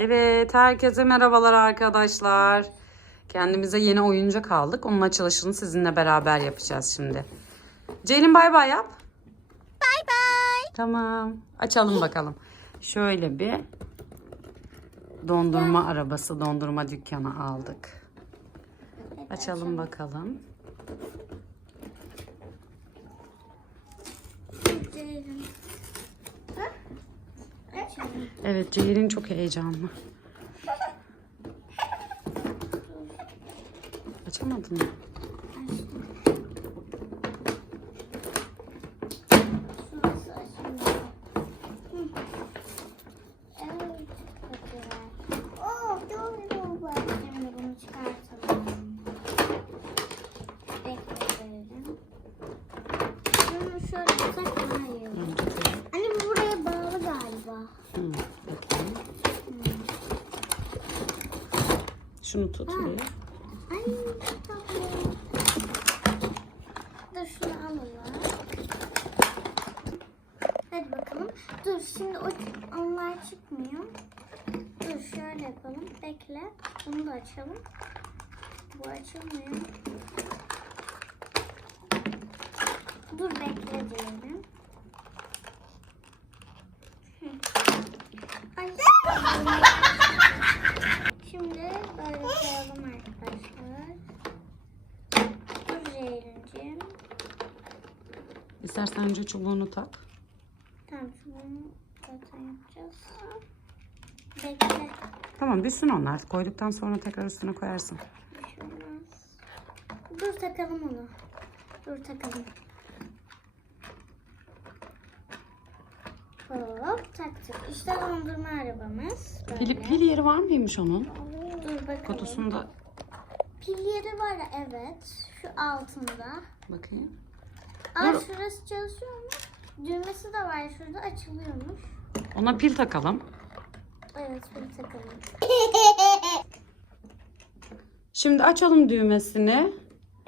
Evet, herkese merhabalar arkadaşlar. Kendimize yeni oyuncak aldık. Onun açılışını sizinle beraber yapacağız şimdi. Ceylin bay bay yap. Bay bay. Tamam. Açalım bakalım. Şöyle bir dondurma arabası, dondurma dükkanı aldık. Açalım bakalım. Ceylin. Evet, Ceylin çok heyecanlı. Açamadın mı? Şurası açılıyor. Hı. Evet. çok güzel. Oo, doğru bak. Şimdi bunu çıkartalım. Bekleyelim. Bunu şöyle tutsak daha iyi olur. Önce de- Anne bu buraya bağlı galiba. Hı, bakayım. Şunu tut bir. Ay tatlı. Dur şunu alalım. Hadi bakalım. Dur şimdi o onlar çıkmıyor. Dur şöyle yapalım. Bekle. Bunu da açalım. Bu açılmıyor. Dur bekle diyelim. Hı. Ay. Şimdi böyle koyalım arkadaşlar. Dur Ceylin'ciğim. İstersen önce çubuğunu tak. Tamam bunu zaten yapacağız. Bekle. Tamam düşsün onlar. Koyduktan sonra tekrar üstüne koyarsın. Düşürmez. Dur takalım onu. Dur takalım. Hop taktık. İşte dondurma arabamız. Böyle. Pil, pil yeri var mıymış onun? Dur bakalım. Kutusunda Pil yeri var evet. Şu altında. bakayım. Aa Dur. şurası çalışıyor mu? Düğmesi de var şurada açılıyormuş. Ona pil takalım. Evet pil takalım. Şimdi açalım düğmesini.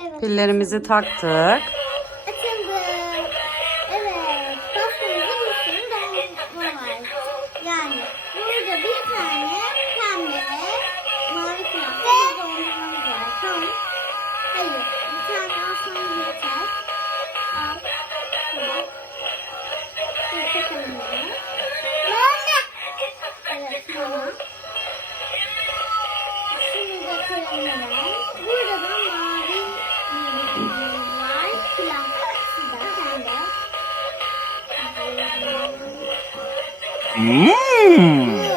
Evet. Pillerimizi taktık. Şunu da koyalım hemen. Burada da mavi bir bilgimiz var. Kulaklısı da pembe. Mmm.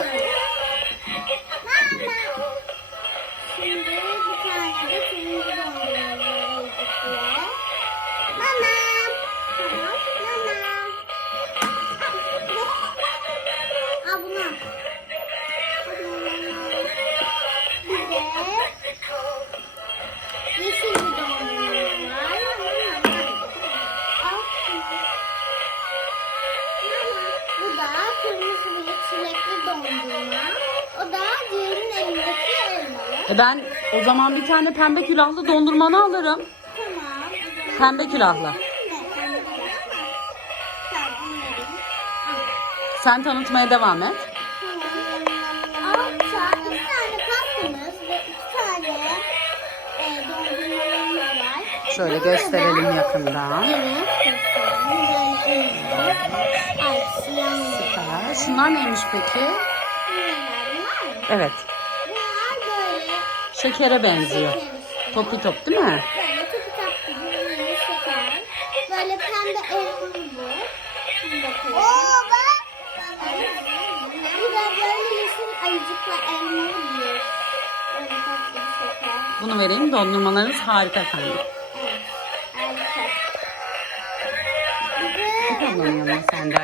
E ben o zaman bir tane pembe külahlı dondurmanı alırım. Tamam. Pembe külahlı. Sen tanıtmaya devam et. E. Şöyle gösterelim da- yakından. Evet, gösterelim. Böyle. Süper. Şunlar neymiş peki? Evet. Şekere benziyor. şeker işte. Topu top değil mi? Böyle topu tatlı gibi şeker. Böyle pembe elmalı bu. Bunu da koyalım. Oo bak. Bu da böyle yeşil ayıcıkla elmalı bir. Böyle tatlı bir şeker. Bunu vereyim. Dondurmalarınız harika efendim. Evet. Harika. Bir Git de... ablanın yanına sen de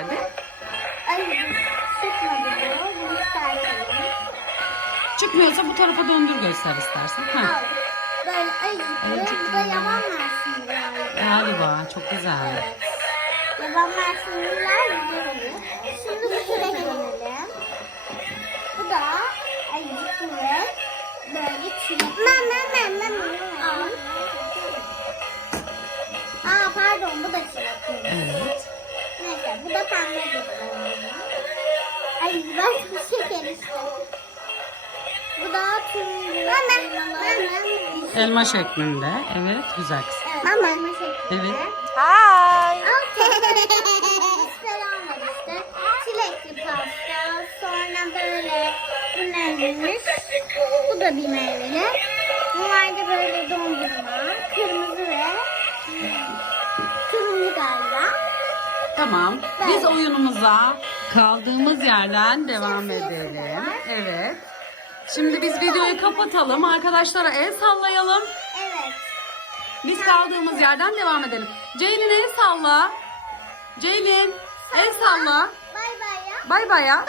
Çıkmıyorsa bu tarafa döndür göster istersen. Al. Böyle. Bu da yaban mersini galiba. Çok güzel. Evet. Yaban mersinliler güzel oluyor. Şimdi bu tura dönelim. Bu da ayıcıklı ve böyle çilek. Mama mama mama. Aa pardon bu da çilek. Evet. Neyse bu da pembe bir. Ay bak bu şeker işte. Bu da turuncu. Mama. Elma şeklinde. Evet güzel kız. Evet, Mama. Elma şeklinde. Evet. Hi. Çilekli pasta. Sonra böyle bu neymiş? Bu da bir meyveli. Bunlar da böyle dondurma. Kırmızı ve turuncu galiba. Tamam. Biz oyunumuza kaldığımız yerden devam edelim. Evet. Şimdi biz videoyu kapatalım. Arkadaşlara el sallayalım. Evet. Biz kaldığımız yerden devam edelim. Ceylin el salla. Ceylin el salla. Bay bay ya. Bay bay ya.